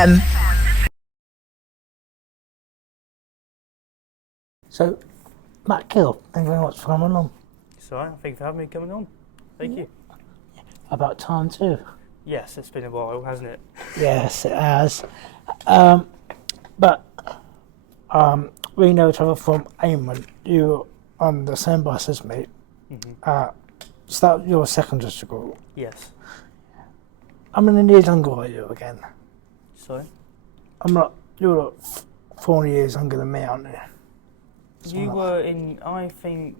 FM. So, Matt Gill, thank you very much for coming along. It's alright, thank you for having me coming on. Thank you. About time too. Yes, it's been a while, hasn't it? Yes, it has. But we know each other from Ayman. You were on the same bus as me. Start your secondary school. Yes. How many years younger are you again? Sorry? You're like 4 years younger than me, aren't you? You were in, I think...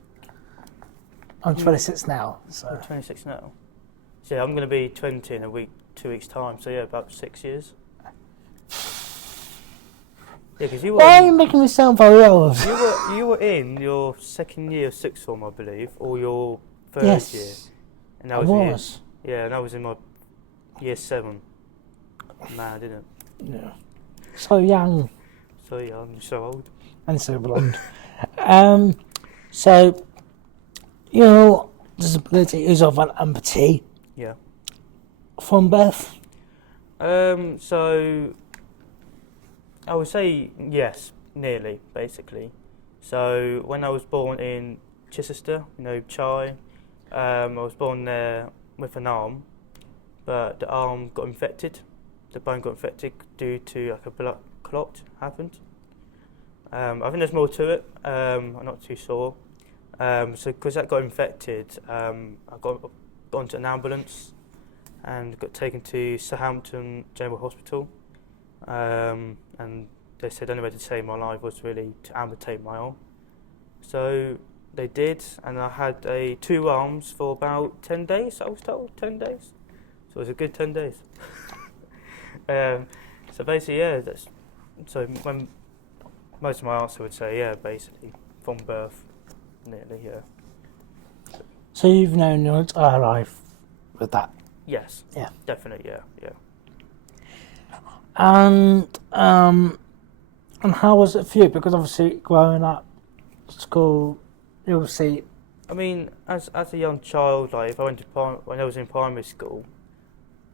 I'm 26 now, so... You're 26 now? So yeah, I'm going to be 20 in 2 weeks' time, so yeah, about 6 years. Yeah, because you were... Why are you making me sound very old? You were in your second year of sixth form, I believe, or your third year. And that was. Yeah, and I was in my year 7. Mad, isn't it? Yeah. So young. So young, so old. And so blonde. So, your disability is of an amputee. Yeah. From birth? So, I would say yes, nearly, basically. So, when I was born in Chichester, Chai, I was born there with an arm, but the arm got infected. The bone got infected due to like a blood clot happened. I think there's more to it. I'm not too sure. So because that got infected, I got onto an ambulance and got taken to Southampton General Hospital. And they said the only way to save my life was really to amputate my arm. So they did, and I had 2 arms for about 10 days, I was told, 10 days. So it was a good 10 days. So basically, yeah, when most of my answer would say, yeah, basically, from birth, nearly, yeah. So you've known your entire life with that? Yes. Yeah. Definitely, yeah. And how was it for you? Because obviously, growing up, school, you'll see. I mean, as a young child, like if I went to when I was in primary school,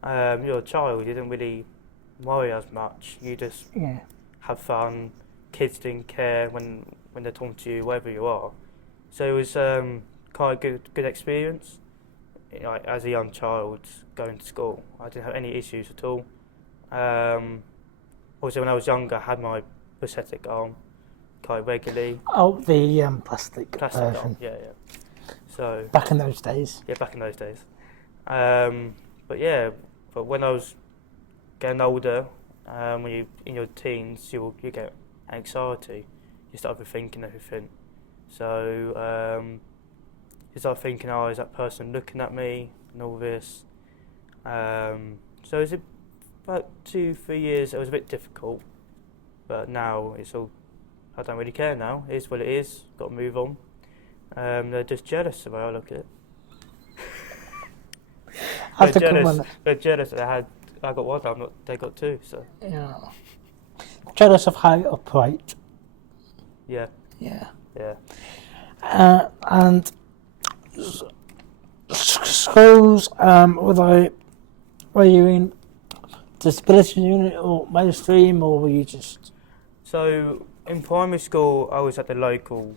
you're a child. You didn't really worry as much. You just have fun. Kids didn't care when they're talking to you, wherever you are. So it was quite a good experience. Like, as a young child going to school, I didn't have any issues at all. Also, when I was younger, I had my prosthetic arm quite regularly. Oh, the plastic version. Arm, yeah. So back in those days. Yeah, back in those days. But when I was getting older, when you in your teens, you get anxiety. You start overthinking everything. So you start thinking, oh, is that person looking at me and all this? So it's about 2-3 years. It was a bit difficult, but now it's all. I don't really care now. It is what it is. Got to move on. They're just jealous of how I look at it. They're jealous that I got one arm, they got 2. So yeah, jealous of how you operate. Yeah. And schools, were you in disability unit or mainstream, or were you just? So in primary school, I was at the local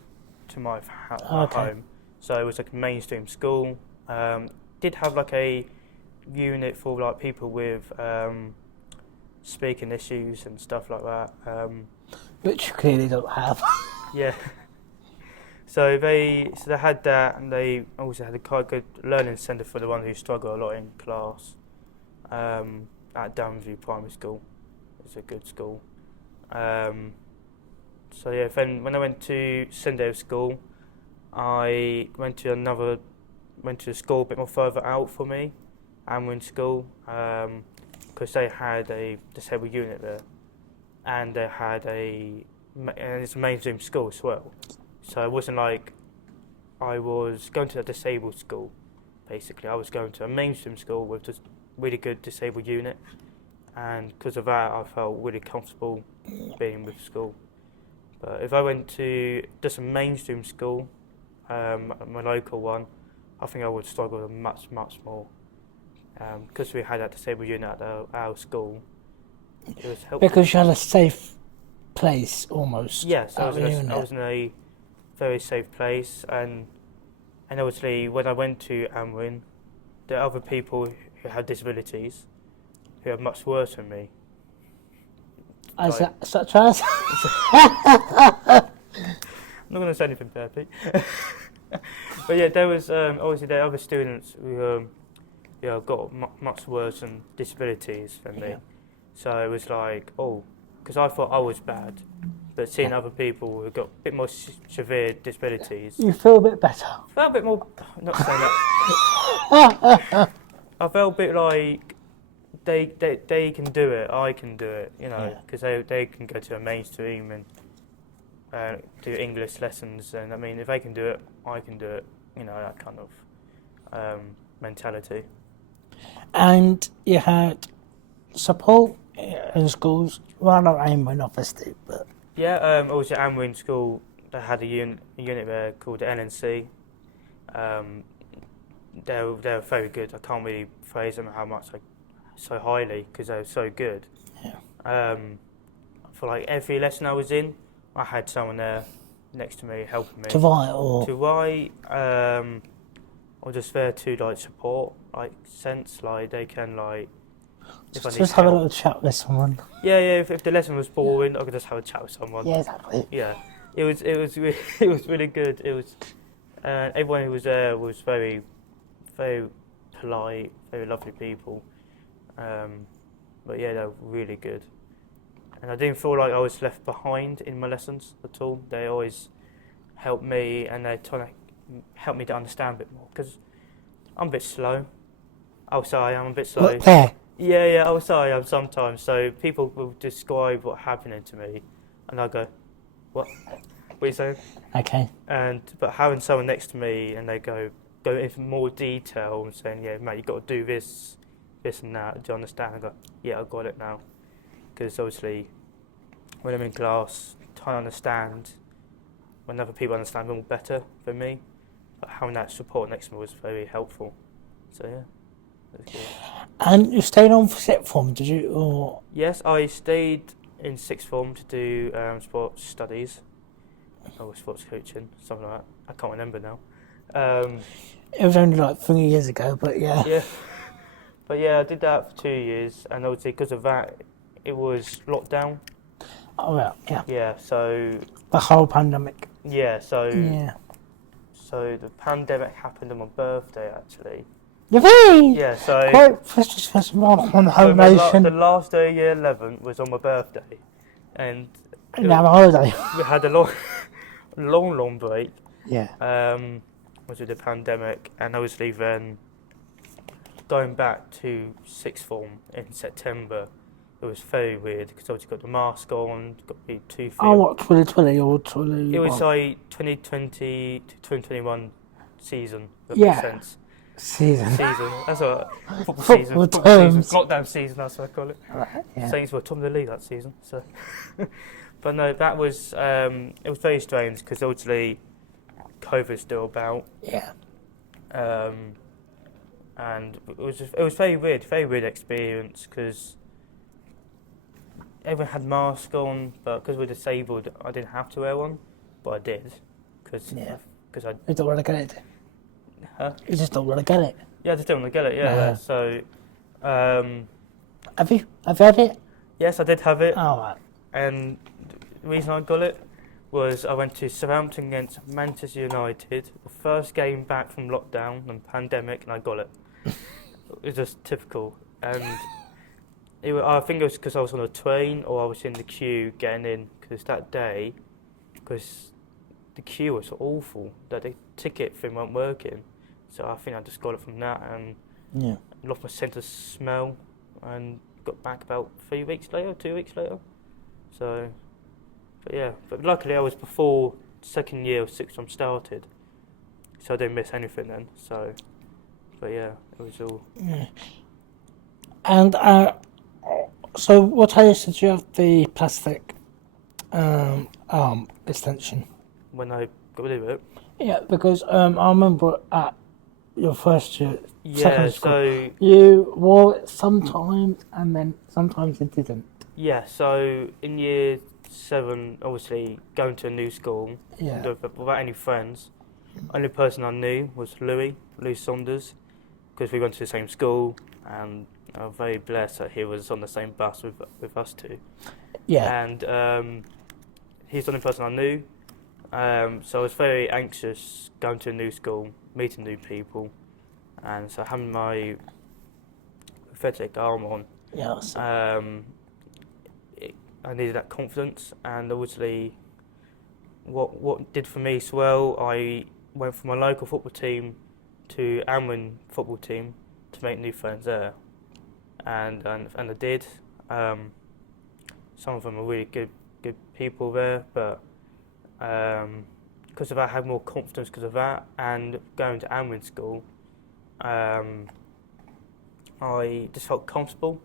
to my home. So it was like a mainstream school. Did have like a unit for like people with speaking issues and stuff like that. Which you clearly don't have. Yeah. So they had that, and they also had a quite good learning centre for the ones who struggle a lot in class. At Downview Primary School, it's a good school. So yeah, then when I went to Sunday School, I went to a school a bit more further out for me, Amwin School, because they had a disabled unit there, and they had and it's a mainstream school as well. So it wasn't like I was going to a disabled school. Basically, I was going to a mainstream school with just really good disabled unit, and because of that, I felt really comfortable being with school. But if I went to just a mainstream school, my local one, I think I would struggle much more. Because we had that disabled unit at our school, it was helpful. Because you had a safe place almost. Yes, I at was, the in a, unit. I was in a very safe place, and obviously when I went to Amwin, there are other people who have disabilities who are much worse than me. Such as? I'm not going to say anything perfect. But yeah, there was obviously there are other students who got much worse and disabilities than me. So it was like, because I thought I was bad, but seeing other people who got a bit more severe disabilities, You feel a bit better. I felt a bit more. Not saying that. I felt a bit like they can do it, I can do it, because they can go to a mainstream and do English lessons, and I mean, if they can do it, I can do it. That kind of mentality. And you had support in schools, well, not Amwin, obviously, but... Yeah, I was at Amwin School. They had a unit there called the NNC. They were very good. I can't really praise them so highly because they were so good. Yeah. For like every lesson I was in, I had someone there next to me helping me. To write or... To write, or just there to like support, like sense, like they can like... Just have a little chat with someone. Yeah, if the lesson was boring, I could just have a chat with someone. Yeah, exactly. Yeah, it was really good. It was everyone who was there was very, very polite, very lovely people. But yeah, they were really good, and I didn't feel like I was left behind in my lessons at all. They always helped me, and they trying to help me to understand a bit more because I'm a bit slow. Oh, sorry, I'm a bit slow. Look there. Yeah, oh, sorry, I am sometimes. So people will describe what's happening to me, and I go, "What? What are you saying?" Okay. But having someone next to me, and they go into more detail and saying, "Yeah, mate, you got to do this, this and that. Do you understand?" I go, "Yeah, I got it now." Because obviously, when I'm in class, trying to understand when other people understand them better than me, but having that support next to me was very helpful. So yeah. And you stayed on for sixth form, did you? Or Yes, I stayed in sixth form to do sports studies or sports coaching, something like that. I can't remember now. it was only like 3 years ago, but yeah. Yeah, but yeah, I did that for 2 years, and obviously because of that, it was lockdown. Oh well, yeah. Yeah, so The whole pandemic. yeah, so Yeah. so the pandemic happened on my birthday actually. Yippee! Yeah, so Quite first one on so home the nation. last day of year 11 was on my birthday, and And have a holiday. we had a long break. Yeah. Was with the pandemic, and obviously then going back to sixth form in September, it was very weird because obviously got the mask on, got to be 2 feet. Oh, what, 2020 or 20? It was like 2020 to 2021 season. That Yeah. makes sense. Season. That's what football Football season. terms. Lockdown season. That's what I call it. Right, yeah. Saints were top of the league that season. So, but no, that was it was very strange because obviously COVID's still about. Yeah. And it was very weird experience because everyone had masks on, but because we're disabled, I didn't have to wear one, but I did because Yeah. I You don't want to get it. Huh? You just don't want to get it. Yeah, I just didn't want to get it. Yeah, No. so Have you had it? yes, I did have it, Oh, right. and the reason I got it was I went to Southampton against Manchester United, the first game back from lockdown and pandemic, and I got it. It was just typical, and I think it was because I was on a train or I was in the queue getting in, because that day, because the queue was awful, that the ticket thing wasn't working, so I think I just got it from that and Yeah. lost my sense of smell and got back about 2 weeks later. So, but yeah, but luckily I was before second year of sixth form started, so I didn't miss anything then. So, but yeah, it was all. Yeah. And so what age did you have the plastic arm extension? When I got rid of it. Yeah, because I remember at your first year Yeah, secondary school. so You wore it sometimes, and then sometimes you didn't. yeah, so in year 7, obviously going to a new school Yeah. without any friends. Only person I knew was Louis Saunders, because we went to the same school, and I'm very blessed that he was on the same bus with us two. Yeah. And he's the only person I knew. So I was very anxious going to a new school, meeting new people, and so having my prosthetic arm on, Yes. I needed that confidence, and obviously, what did for me as well, I went from my local football team to Amwin football team to make new friends there, and I did. Some of them are really good people there, but because of that, I had more confidence because of that, and going to Amwin school, I just felt comfortable.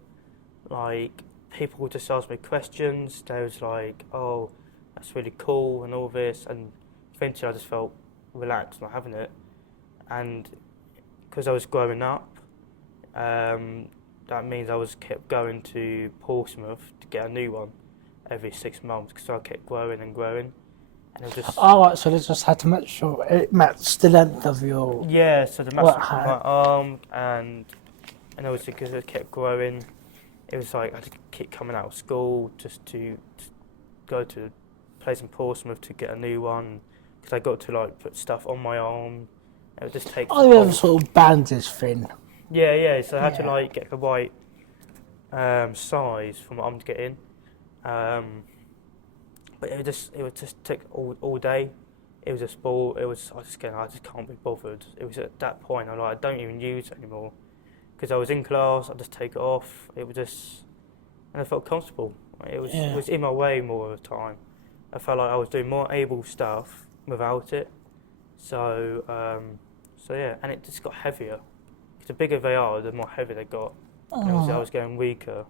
Like, people would just ask me questions. They was like, "Oh, that's really cool," and all this. And eventually, I just felt relaxed not having it. And because I was growing up, that means I was kept going to Portsmouth to get a new one every 6 months because I kept growing and growing. And it was just Right, so they just had to make sure it matched the length of your... yeah. So the What muscle from my arm and obviously because it kept growing, it was like I had to keep coming out of school just to go to a place in Portsmouth to get a new one because I got to like put stuff on my arm. It would just take. Oh, you have a sort of bandage thing. Yeah. So I had to Yeah. like get the right size for my arm to get in. But it would just take all day. It was a sport. I just can't be bothered. It was at that point I don't even use it anymore because I was in class. I just take it off. It was just, and I felt comfortable. It was in my way more of the time. I felt like I was doing more able stuff without it. So yeah, and it just got heavier. The bigger they are, the more heavy they got. And obviously I was getting weaker.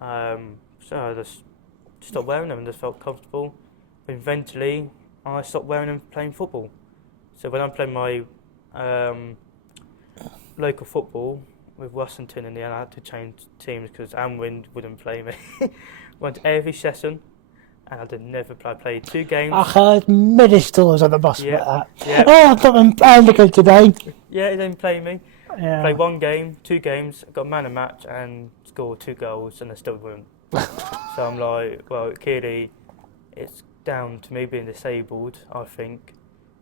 So I just stopped wearing them and just felt comfortable. But eventually, I stopped wearing them playing football. So when I'm playing my local football with Washington in the end, I had to change teams because Amwin wouldn't play me. Went to every session, and I never play. I played 2 games. I heard many stories on the bus about that. Yeah. Oh, I've got them playing again today. Yeah, he didn't play me. Yeah. Played 1 game, 2 games, got man of the match, and scored 2 goals, and I still wouldn't. So I'm like, well, clearly, it's down to me being disabled, I think,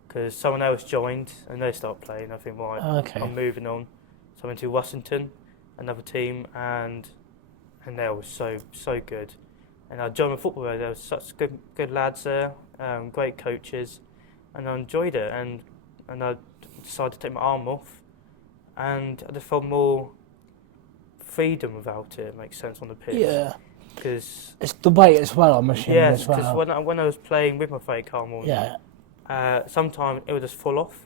because someone else joined and they start playing. I think, right, Okay. I'm moving on. So I went to Washington, another team, and they were so good. And I joined the football there. There were such good lads there, great coaches, and I enjoyed it. And I decided to take my arm off, and I just felt more freedom without it. Makes sense on the pitch. Yeah. Because it's the weight as well, I'm assuming, yes, as well. because when I was playing with my fake arm on, Yeah. sometimes it would just fall off.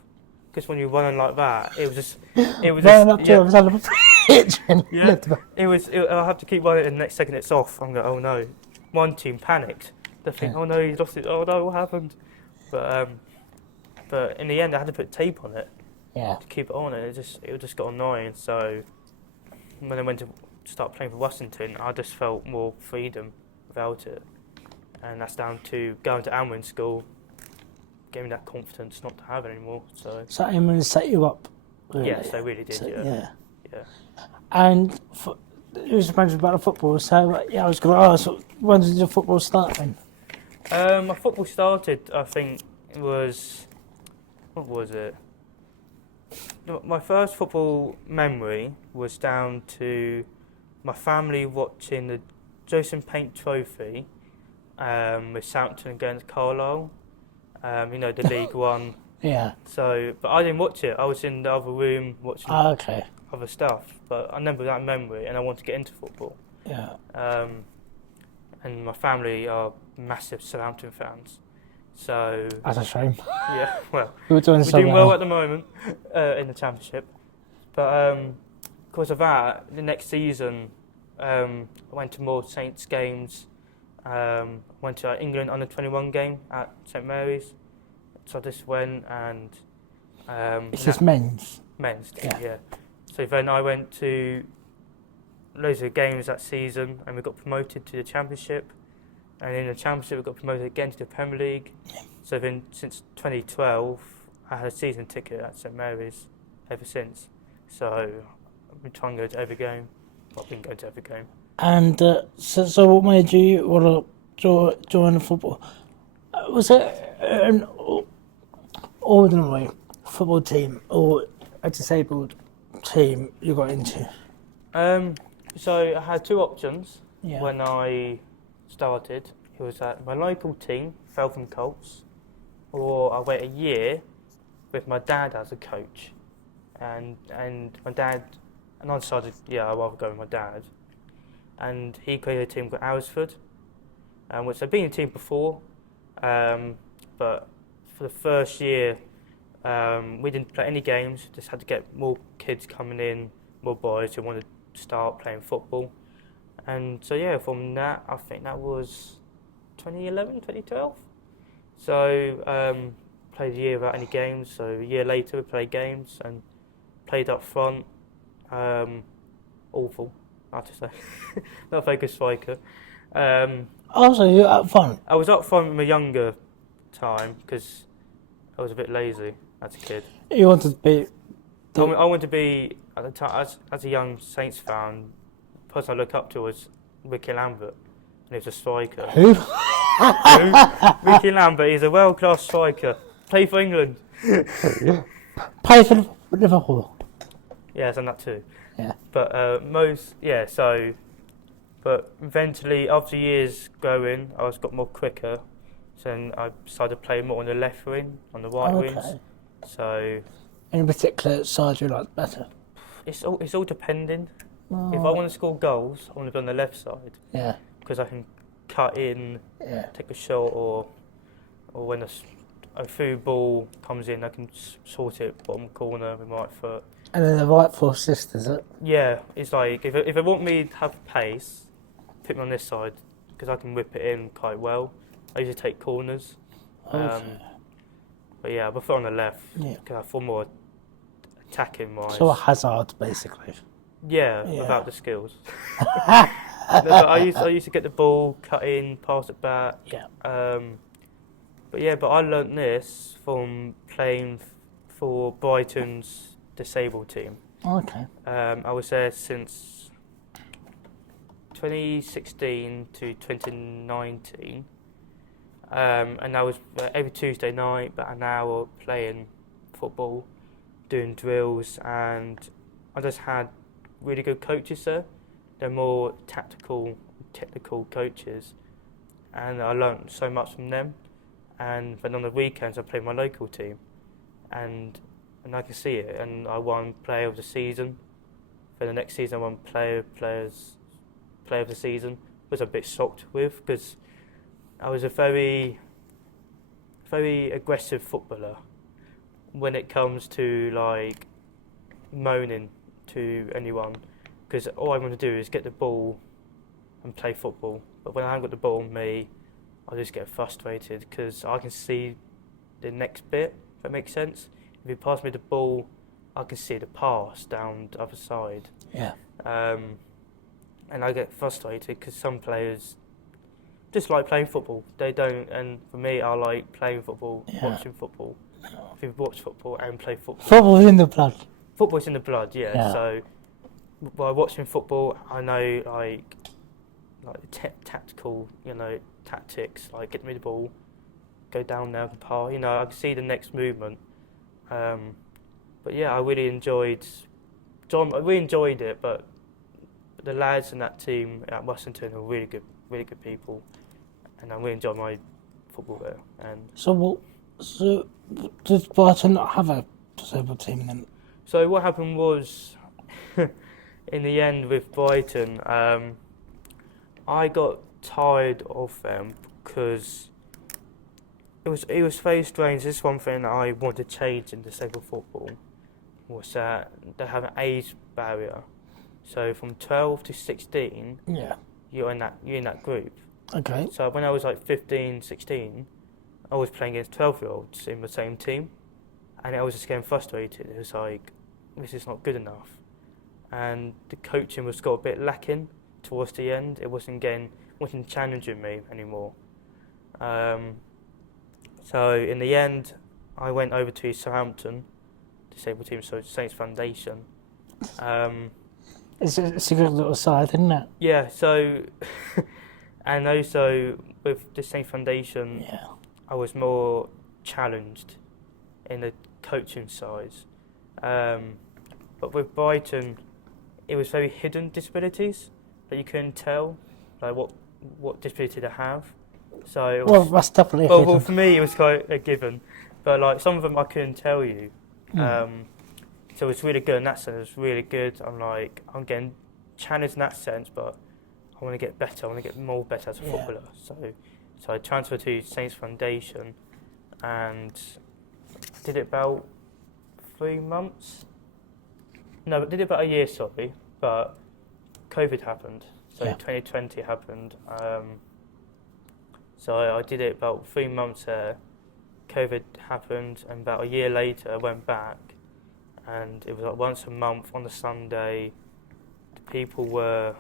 Because when you're running like that, it was just Running up to yeah, the side of the pitch and yeah. I have to keep running, and the next second it's off. I'm going, oh no. One team panicked. They think, oh no, he's lost it. Oh no, what happened? But in the end, I had to put tape on it Yeah. to keep it on, and it just got annoying. So when I went to start playing for Washington, I just felt more freedom without it, and that's down to going to Amwin school, giving me that confidence not to have it anymore. So Anyone set you up? Really? yes, they really did. So, Yeah. And you was mentioned about the football, so I was going to ask, when did your football start then? My football started, I think it was, what was it? My first football memory was down to my family watching the Joseph Paint Trophy with Southampton against Carlisle, the League One. Yeah. So, but I didn't watch it. I was in the other room watching Okay. other stuff. But I remember that memory, and I wanted to get into football. Yeah. And my family are massive Southampton fans. So That's a shame. yeah, well, We're doing well at the moment in the championship. But because of that, the next season, I went to more Saints games. Went to England under-21 game at St Mary's. So I just went and It's just men's. men's team, Yeah. yeah. So then I went to loads of games that season, and we got promoted to the Championship. And in the Championship, we got promoted again to the Premier League. So then, since 2012, I had a season ticket at St Mary's ever since. So I've been trying to go to every game. I've been going to every game. And so what made you want to join the football? Was it an ordinary football team or a disabled team you got into? So I had two options Yeah. when I started. It was at my local team, Southampton Colts, or I wait a year with my dad as a coach. And my dad, and I decided, I'd rather go with my dad. And he created a team called Aylesford, which I'd been in a team before, but for the first year, we didn't play any games, just had to get more kids coming in, more boys who wanted to start playing football. And so from that, I think that was 2011, 2012. So played a year without any games, so a year later we played games and played up front. Awful, I have to say. Not a very good striker. Also, you're up front? I was up front in my younger time because I was a bit lazy as a kid. You wanted to be... I wanted to be, at the time, as a young Saints fan, the person I looked up to was Ricky Lambert, and he was a striker. Who? Ricky Lambert is a world-class striker. Played for England. Play for Liverpool? Yeah, I've done that too. Yeah. But but eventually, after years going, I got more quicker. So then I started playing more on the left wing, on the right wings. So any particular side you like better? It's all depending. Oh. If I want to score goals, I want to be on the left side. Yeah. Because I can cut in, take a shot, or when a through ball comes in, I can sort it bottom corner with my right foot. And then the right foot assist, is it? Yeah, it's like if they want me to have pace, put me on this side because I can whip it in quite well. I usually take corners. Okay. But yeah, I prefer on the left Yeah. because I feel more attacking wise. So a Hazard, basically. Yeah, without the skills. I used to get the ball, cut in, pass it back. Yeah. But I learnt this from playing for Brighton's disabled team. Okay. I was there since 2016 to 2019. And I was every Tuesday night, about an hour playing football, doing drills, and I just had really good coaches there. They're more tactical, technical coaches, and I learnt so much from them. And then on the weekends I played my local team, and I can see it. And I won Player of the Season. For the next season I won Player of the Season, which I was a bit shocked with because I was a very, very aggressive footballer when it comes to like moaning to anyone, because all I want to do is get the ball and play football. But when I haven't got the ball on me, I just get frustrated because I can see the next bit, if that makes sense. If you pass me the ball, I can see the pass down the other side. Yeah. And I get frustrated because some players just like playing football. They don't, and for me, I like playing football, watching football. If you watch football and play football. Football's in the blood. Football's in the blood, yeah. So by watching football, I know like tactical, tactics. Like get me the ball, go down there, pass. I can see the next movement. But yeah, I really enjoyed it. But the lads in that team at Washington are really good people, and I really enjoyed my football there. And So did Brighton not have a disabled team then? so what happened was, in the end with Brighton, I got tired of them because it was very strange. This is one thing that I wanted to change in disabled football, was that they have an age barrier. So from 12 to 16, you're in that group. Okay. So when I was like 15, 16, I was playing against 12-year-olds in the same team, and I was just getting frustrated. It was like, this is not good enough. and the coaching was got a bit lacking towards the end. It wasn't challenging me anymore. So in the end, I went over to Southampton disabled team, so Saints Foundation. It's a good little side, isn't it? Yeah. So and also with the Saints Foundation, Yeah. I was more challenged in the coaching side. But with Brighton, it was very hidden disabilities that you couldn't tell, like what disability they have. So it was, Well, that's definitely well, for me it was quite a given, but like some of them I couldn't tell you. So it's really good in that sense. It's really good. I'm getting challenged in that sense, but I want to get better. I want to get more better as a footballer. So I transferred to Saints Foundation, and did it about 3 months. No, did it about a year, sorry. But COVID happened, so 2020 happened. So I did it about 3 months there. COVID happened, and about a year later I went back, and it was like once a month on a Sunday. The people were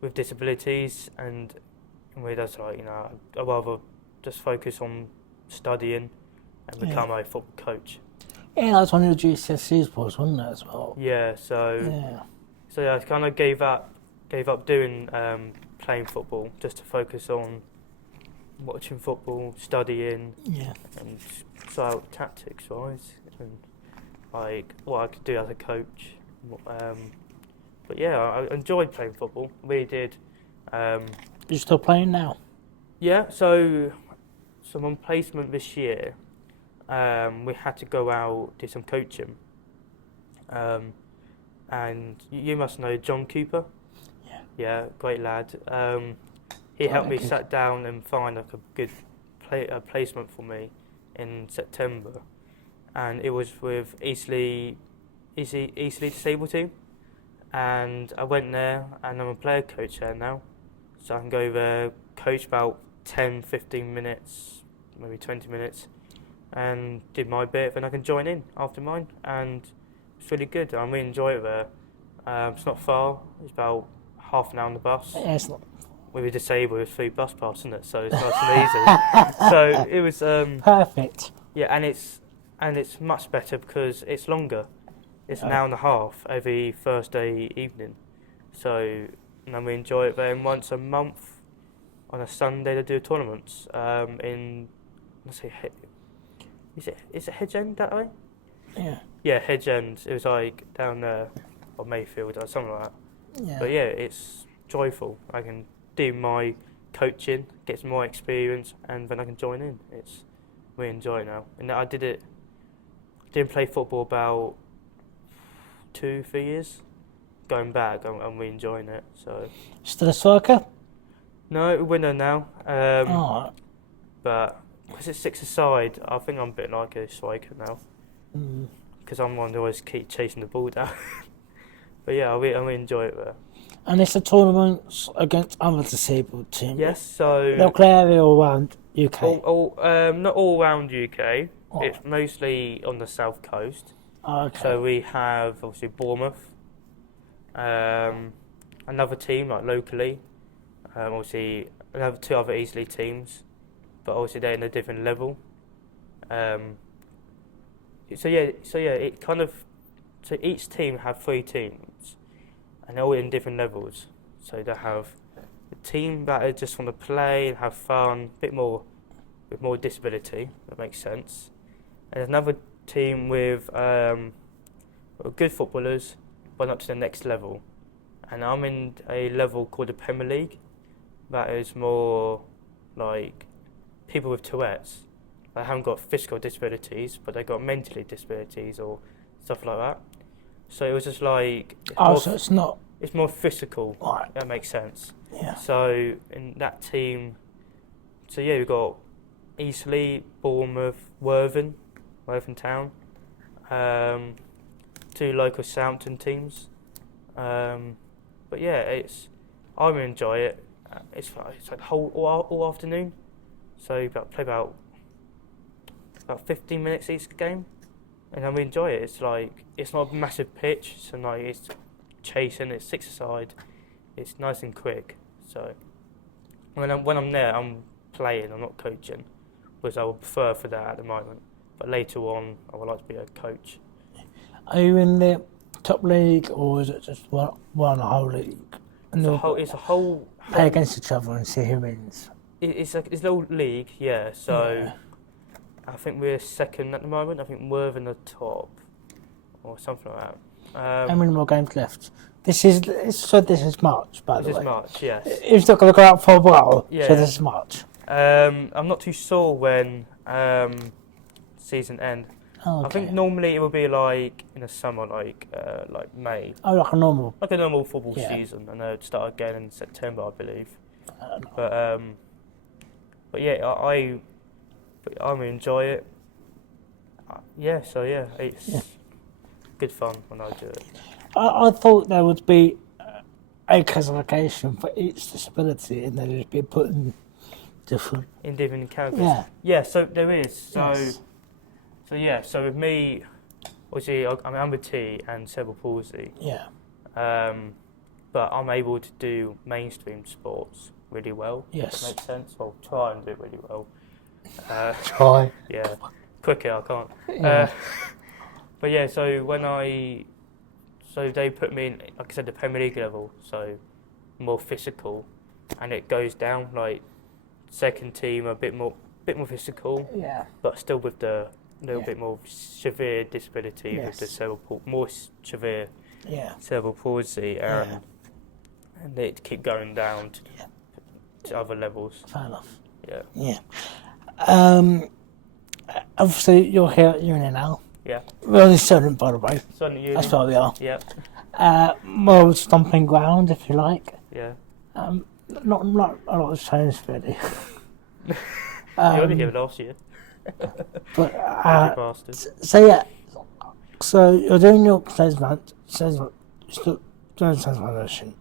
with disabilities, and we're just like, I'd rather just focus on studying and become a football coach. Yeah, that's one of the GCSEs was, wasn't it, as well? Yeah, so I kind of gave up doing playing football just to focus on watching football, studying, and sort out tactics wise, and like what I could do as a coach. But yeah, I enjoyed playing football, really did. You're still playing now? Yeah, so on placement this year, we had to go out, do some coaching. And you must know John Cooper. Yeah, great lad. He helped me sat down and find like a good placement for me in September, and it was with Eastleigh disabled team, and I went there, and I'm a player coach there now, so I can go there, coach about 10, 15 minutes, maybe 20 minutes, and did my bit, then I can join in after mine, and it's really good. I really enjoy it there. It's not far. It's about half an hour on the bus. Yeah, it's not. We were disabled with 3 bus passes, isn't it? So it's nice and easy. So it was Perfect. Yeah, and it's much better because it's longer. It's an hour and a half every Thursday evening. So we enjoy it there. And once a month on a Sunday they do tournaments in, let's say, is it Hedge End that way? Yeah. Yeah, Hedge End. It was like down there, or Mayfield or something like that. Yeah. But yeah, it's joyful. I can do my coaching, get some more experience, and then I can join in. It's really enjoy it now. And I didn't play football about 2-3 years. Going back, I'm really enjoying it. So Still a striker? no, winner now. Oh. But because it's 6-a-side, I think I'm a bit like a striker now. Because I'm one to always keep chasing the ball down. But yeah, I really enjoy it there. And it's the tournaments against other disabled teams? Yes, so Local area all around UK? not all around UK. Oh. It's mostly on the south coast. Okay. So we have obviously Bournemouth, another team like locally, obviously another 2 other Eastleigh teams, but obviously they're in a different level. It kind of, so each team have 3 teams, and they're all in different levels. So they have a team that just want to play and have fun, a bit more with more disability. That makes sense. And there's another team with good footballers, but not to the next level. And I'm in a level called the Premier League. That is more like people with Tourette's. They haven't got physical disabilities, but they've got mentally disabilities or stuff like that. So it was just like... It's more physical. Right. That makes sense. Yeah. So in that team... So yeah, we've got Eastleigh, Bournemouth, Worthing Town. 2 local Southampton teams. But yeah, I really enjoy it. It's like the whole all afternoon. So you play about 15 minutes each game. and then we enjoy it. It's like it's not a massive pitch, so like it's chasing, it's six-a-side, it's nice and quick. So when I'm there, I'm playing, I'm not coaching, because I would prefer for that at the moment. But later on, I would like to be a coach. Are you in the top league, or is it just one whole league? And It's a whole play against each other and see who wins. It's a little league, yeah. So I think we're second at the moment. I think we're in the top, or something like that. How many more games left? This is March, by the way. This is March, yes. It's not going to go out for a while, Yeah. so this is March. I'm not too sure when season end. Oh, okay. I think normally it will be like in the summer, like May. Oh, like a normal. Like a normal football Yeah. season, and it'll start again in September, I believe. But yeah, I really enjoy it. It's good fun when I do it. I thought there would be a classification for each disability, and then it'd be put in different. In different categories. Yeah. Yeah, so there is. Yes. So with me, obviously I'm amputee and cerebral palsy. Yeah. But I'm able to do mainstream sports really well. Yes. If that makes sense. I'll try and do it really well. Try. Yeah. Quicker, I can't. Yeah. But yeah, so they put me in, like I said, the Premier League level, so more physical, and it goes down like second team a bit more physical, Yeah. but still with the little bit more severe disability with the Yes. cerebral more severe Yeah. cerebral palsy, and they keep going down to other levels. Fair enough. Yeah. Yeah. Obviously, you're here at uni now. Yeah. We're only Solent, by the way. Solent Uni. That's where we are. Yeah. More stomping ground, if you like. Yeah. Not a lot has changed, really. You only here last year. But Bastards. so you're doing your placement. You're still doing transplantation.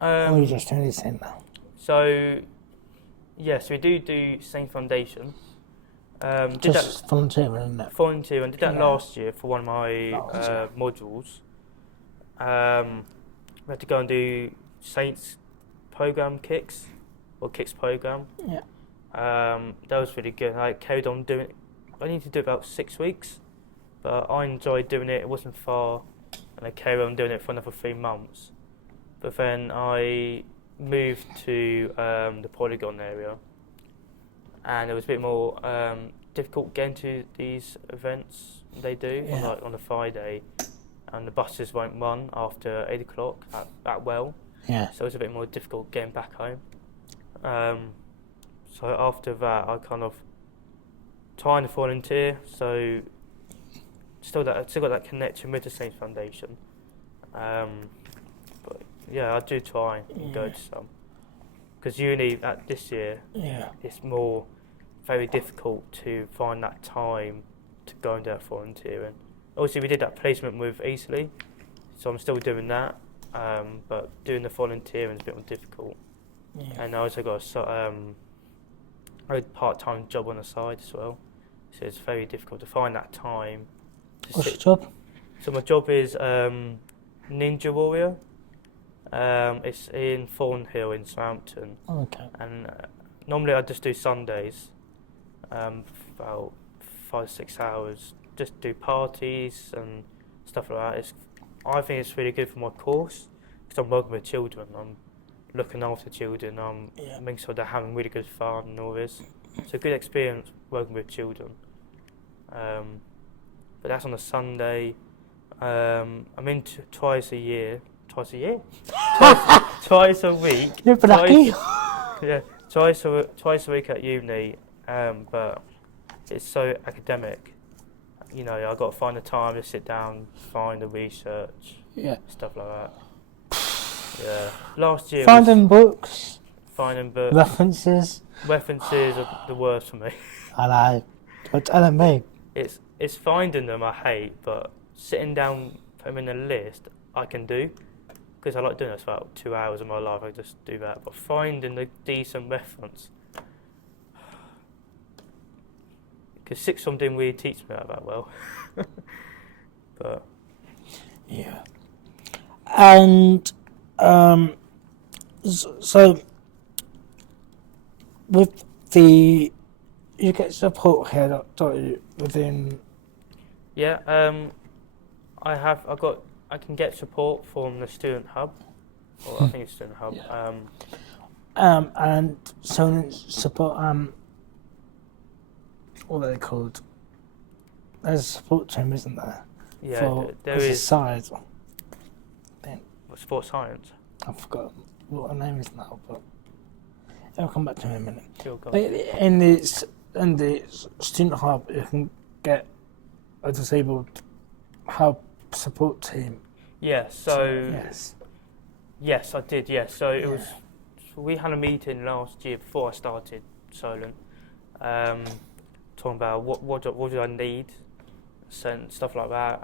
Or you just doing this thing now? So, yes, we do same foundation. Did Just volunteering, isn't it? that volunteer and did that Yeah. last year for one of my modules. We had to go and do Saints program kicks program. Yeah. That was really good. I carried on doing it. I needed to do it about 6 weeks, but I enjoyed doing it. It wasn't far, and I carried on doing it for another 3 months. But then I moved to the Polygon area, and it was a bit more difficult getting to these events they do on a Friday, and the buses won't run after 8 o'clock at Well. Yeah. So it was a bit more difficult getting back home. So after that, I kind of trying to volunteer. So still got that connection with the Saints Foundation. But yeah, I do try and go to some, because uni this year it's more very difficult to find that time to go and do that volunteering. Obviously, we did that placement with Eastleigh, so I'm still doing that. But doing the volunteering is a bit more difficult. Yeah. And I also got a part-time job on the side as well, so it's very difficult to find that time. What's your job? So my job is Ninja Warrior. It's in Thornhill in Southampton. Okay. And normally I just do Sundays, about 5-6 hours, just do parties and stuff like that. I think it's really good for my course, because I'm working with children. I'm looking after children. I'm making sure they're having really good fun and all this. It's a good experience working with children. But that's on a Sunday. I'm in twice a year. Twice a week. You're lucky. Twice a week at uni. But it's so academic. You know, I've got to find the time to sit down, find the research, stuff like that. Yeah. Last year Finding books. References are the worst for me. I know. You're telling me. It's finding them I hate, but sitting down, putting them in a list, I can do, because I like doing this for about 2 hours of my life. I just do that. But finding the decent reference, because sixth form didn't really teach me that well. But Yeah. And so with you get support here, don't you, within? yeah, I can get support from the student hub, or I think it's student hub. Yeah. And so support, what are they called? There's a support team, isn't there? Yeah, there as a is. side. Sports science. I forgot what her name is now, but it'll come back to me in a minute. Sure, go. But in the student hub, you can get a disabled hub support team. Yeah, so yes. Yes, I did. Yes, so it was. We had a meeting last year before I started Solent, talking about what do I need, and stuff like that.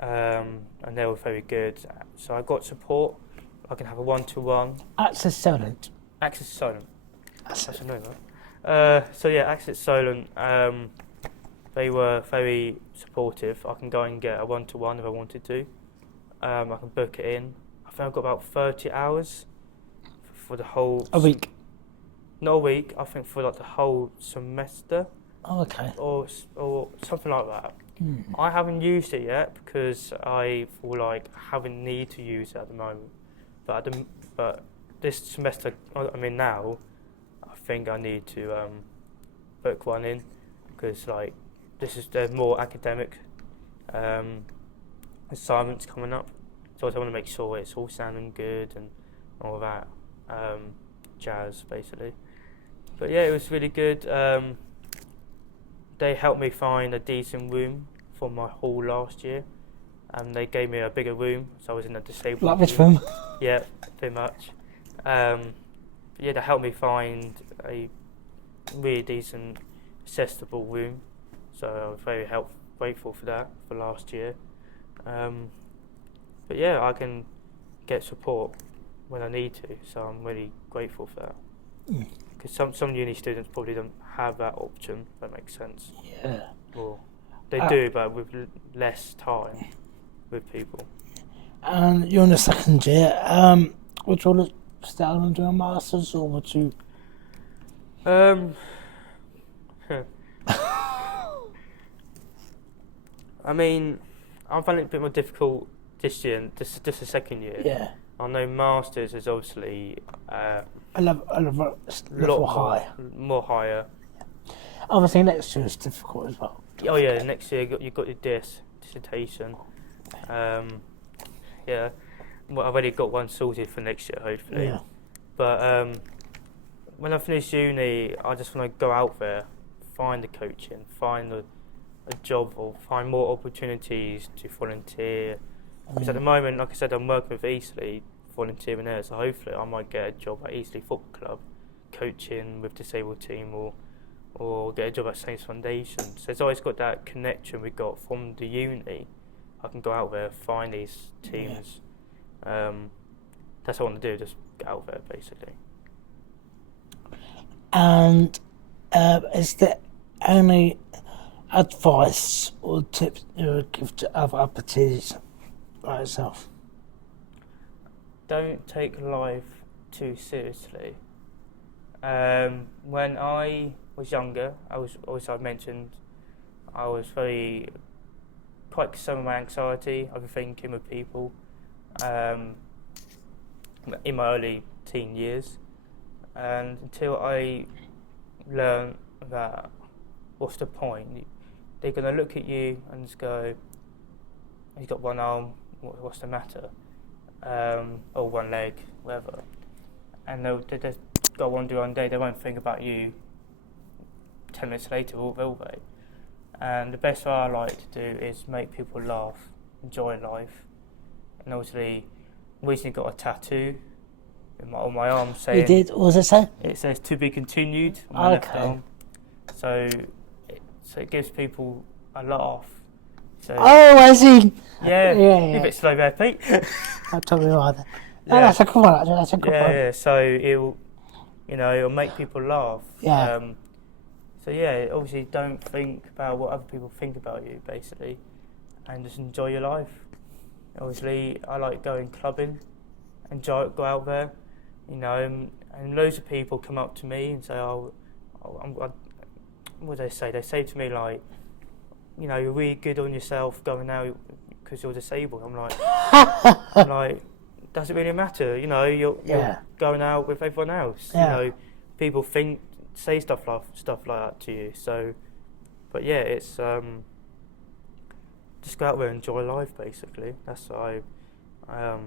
And they were very good. So I got support. I can have a one-to-one. Access Solent. Access Solent. I should know that. So yeah, Access Solent. They were very supportive. I can go and get a one-to-one if I wanted to. I can book it in. I think I've got about 30 hours for the whole... A week? Not a week, I think for like the whole semester. Oh, okay. Or something like that. Mm. I haven't used it yet because I feel like I haven't need to use it at the moment. But this semester I'm in now, I think I need to book one in because like there's more academic assignments coming up, so I want to make sure it's all sounding good and all that jazz basically. But yeah, it was really good. They helped me find a decent room for my hall last year, and they gave me a bigger room, so I was in a disabled Like this room? Yeah, pretty much. Yeah, they helped me find a really decent, accessible room, so I was very grateful for that for last year. But yeah, I can get support when I need to, so I'm really grateful for that. Because some uni students probably don't have that option, if that makes sense. Yeah. Or they do, but with less time with people. And you're in the second year. Would you want to start on doing a masters, or would you? I mean, I found it a bit more difficult this year, just the second year. Yeah. I know masters is obviously A level high. more higher. Obviously, next year is difficult as well. Oh yeah, next year you've got your dissertation. Yeah, well, I've already got one sorted for next year, hopefully. Yeah. But when I finish uni, I just want to go out there, find the coaching, find a job, or find more opportunities to volunteer. Because at the moment, like I said, I'm working with Eastleigh, volunteering there, so hopefully I might get a job at Eastleigh Football Club, coaching with disabled team, or get a job at Saints Foundation. So it's always got that connection we got from the uni. I can go out there, find these teams. Yeah. That's what I want to do, just get out there, basically. And is there any advice or tips you would give to other amputees like yourself? Don't take life too seriously. When I was younger, I mentioned, I was quite concerned with my anxiety, overthinking with people, in my early teen years, and until I learned that, what's the point? They're going to look at you and just go, you've got one arm, what's the matter? Or one leg, whatever. And they'll just go on, do one day, they won't think about you 10 minutes later, will they? And the best way I like to do is make people laugh, enjoy life. And obviously, recently got a tattoo on my arm saying... You did? What does it say? It says, "To be continued," on my left arm. So it gives people a laugh. So oh, I see. Yeah, yeah. A bit slow there, Pete. I'll tell you why then. No, that's a cool one, actually. That's a good one. Yeah, so it'll make people laugh. Yeah. So yeah, obviously don't think about what other people think about you, basically, and just enjoy your life. Obviously, I like going clubbing, go out there, you know, and loads of people come up to me and say, what do they say? They say to me like, you know, you're really good on yourself going out because you're disabled. I'm like, does it really matter? You know, you're going out with everyone else. Yeah. You know, people say stuff like that to you. So, but yeah, it's just go out there and enjoy life. Basically, that's what I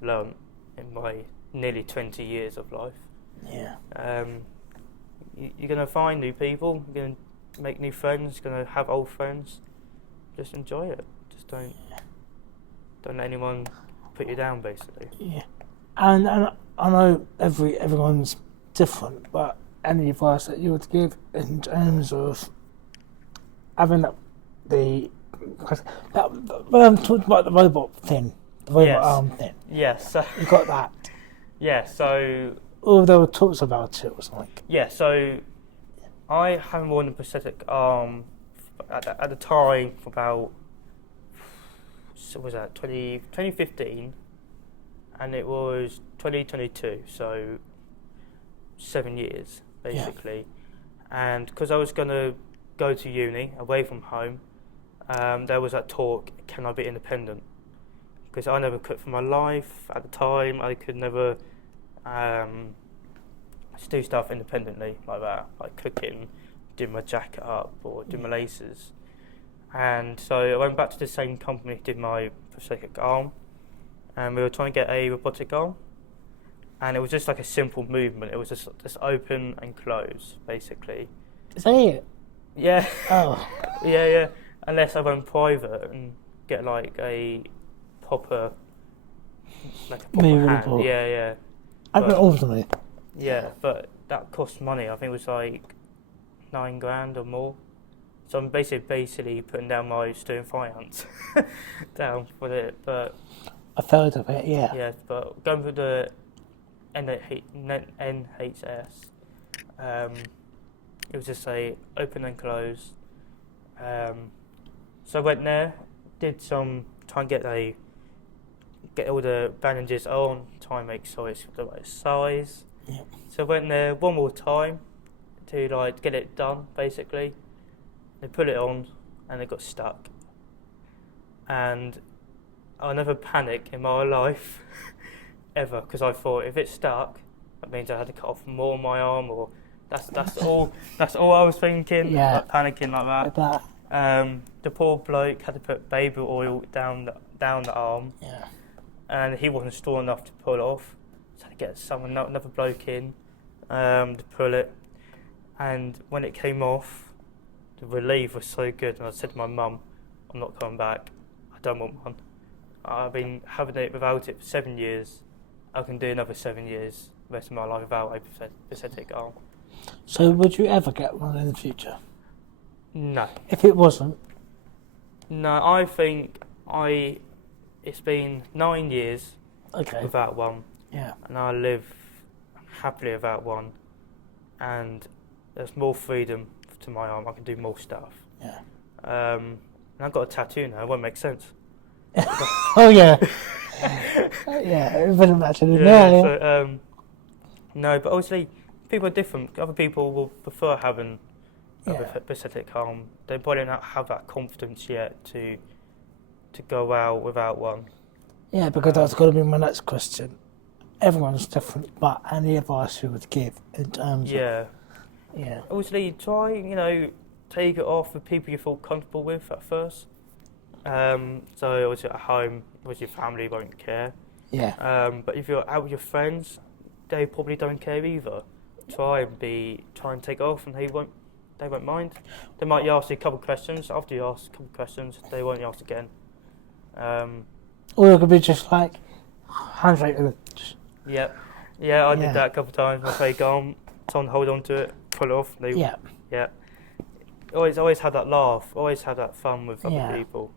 learned in my nearly 20 years of life. Yeah. You're gonna find new people. You're gonna make new friends. You're gonna have old friends. Just enjoy it. Just don't let anyone put you down, basically. Yeah. And I know everyone's different, but any advice that you would give in terms of having I'm talking about the robot thing, the robot arm thing. Yes. So You got that. yeah. So Or there were talks about it or something. yeah. So I haven't worn a prosthetic arm at the time for about, so was that 2015, and it was 2022. So 7 years basically, and because I was gonna go to uni away from home, there was that talk: can I be independent? Because I never could for my life at the time. I could never just do stuff independently like that, like cooking, doing my jacket up or doing my laces. And so I went back to the same company, did my prosthetic arm, and we were trying to get a robotic arm. And it was just like a simple movement. It was just open and close, basically. Is that it? Yeah. Oh. Yeah. Unless I went private and get like a proper Movable. hand. Yeah. I got all of them. Yeah, but that cost money. I think it was like $9,000 or more. So I'm basically putting down my student finance down for it. But I've heard of it, yeah. yeah, but going through the NHS, it was just a open and close. So I went there, try and get all the bandages on, try and make sure it's the right size. Yeah. So I went there one more time to like get it done, basically. They put it on and it got stuck. And I never panic in my life ever, because I thought if it's stuck, that means I had to cut off more of my arm, or that's all I was thinking. Yeah. Like panicking like that. The poor bloke had to put baby oil down the arm. Yeah. And he wasn't strong enough to pull off. So I had to get another bloke in to pull it. And when it came off, the relief was so good. And I said to my mum, I'm not coming back. I don't want one. I've been having it without it for 7 years. I can do another 7 years, the rest of my life, without a prosthetic arm. So would you ever get one in the future? No. If it wasn't? No, I think it's been 9 years without one. Yeah. And I live happily without one. And there's more freedom to my arm. I can do more stuff. Yeah. And I've got a tattoo now. It won't make sense. Oh yeah. Yeah, it wouldn't matter. So, no, but obviously people are different. Other people will prefer having a prosthetic arm. They probably don't have that confidence yet to go out without one. Yeah, because that's got to be my next question. Everyone's different, but any advice you would give in terms of... Yeah. Obviously, try, take it off with people you feel comfortable with at first. So obviously at home, with your family, won't care. Yeah. But if you're out with your friends, they probably don't care either. Try and take it off, and they won't mind. They might ask you a couple of questions. After you ask a couple of questions, they won't ask again. Or it could be just like handshake. Yeah, I did that a couple of times. I say go on, someone hold on to it, pull it off. Yeah. Always have that laugh. Always have that fun with other people.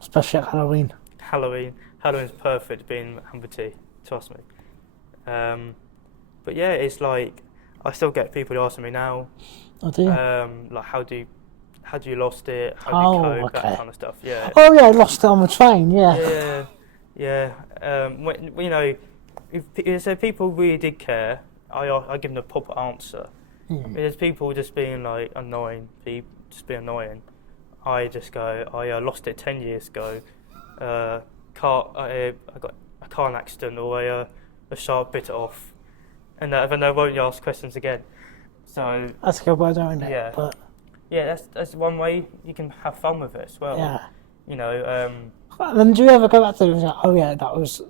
Especially at Halloween. Halloween's perfect being amputee. Trust me. But yeah, it's like I still get people asking me now. Oh, do you? Like how do you lost it? How do you cope? Okay. That kind of stuff. Yeah. Oh yeah, I lost it on the train. Yeah. Yeah. If people really did care, I give them a proper answer. If there's people just being like annoying, just being annoying, I just go, I lost it 10 years ago. I got a car accident, or a shark bit it off, and then I won't ask questions again. So That's a good way of doing it. Yeah. But yeah, that's one way you can have fun with it as well. yeah. You know. Then do you ever go back to it and say, oh yeah, that was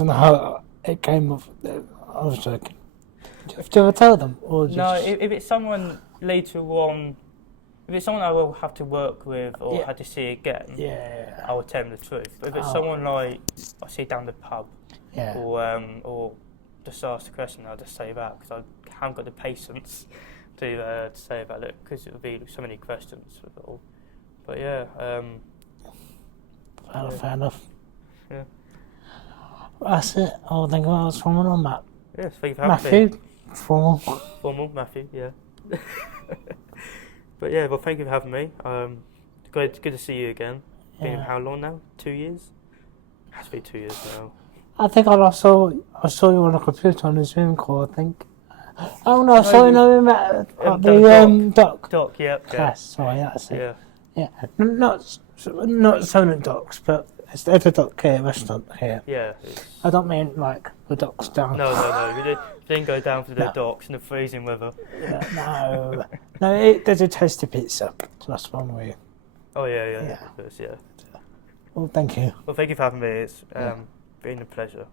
in the heart. It came off. I was joking. Do you ever tell them, or do you No, just... if it's someone later on, if it's someone I will have to work with or have to see again, Yeah. I will tell them the truth. But if it's someone like I see down the pub, Yeah. or just ask the question, I'll just say that because I haven't got the patience to say about it because it would be so many questions with it all. But yeah, Fair enough. Yeah. That's it. Oh, think about what's formal on Matt. Yes, thank you for having me. Matthew, formal. Formal, Matthew, yeah. But yeah, well, thank you for having me. Good to see you again. Been how long now? 2 years? Has to be 2 years now. I think I saw you on a computer on a Zoom call, I think. Oh no, I saw you know at the dock. Dock, yep. Yeah. Yes, sorry, that's it. Yeah. Yeah. Not Solent Docks, but it's the dock here, restaurant here. Yeah. I don't mean like the docks down. No. We didn't go down to the docks in the freezing weather. Yeah, no. There's a tasty pizza. So that's one way. Oh yeah. Yeah. Well, thank you. Well, thank you for having me. It's been a pleasure.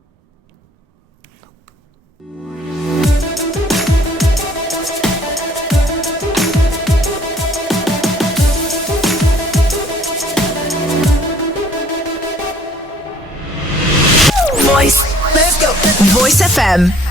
Voice. Let's go. Voice FM.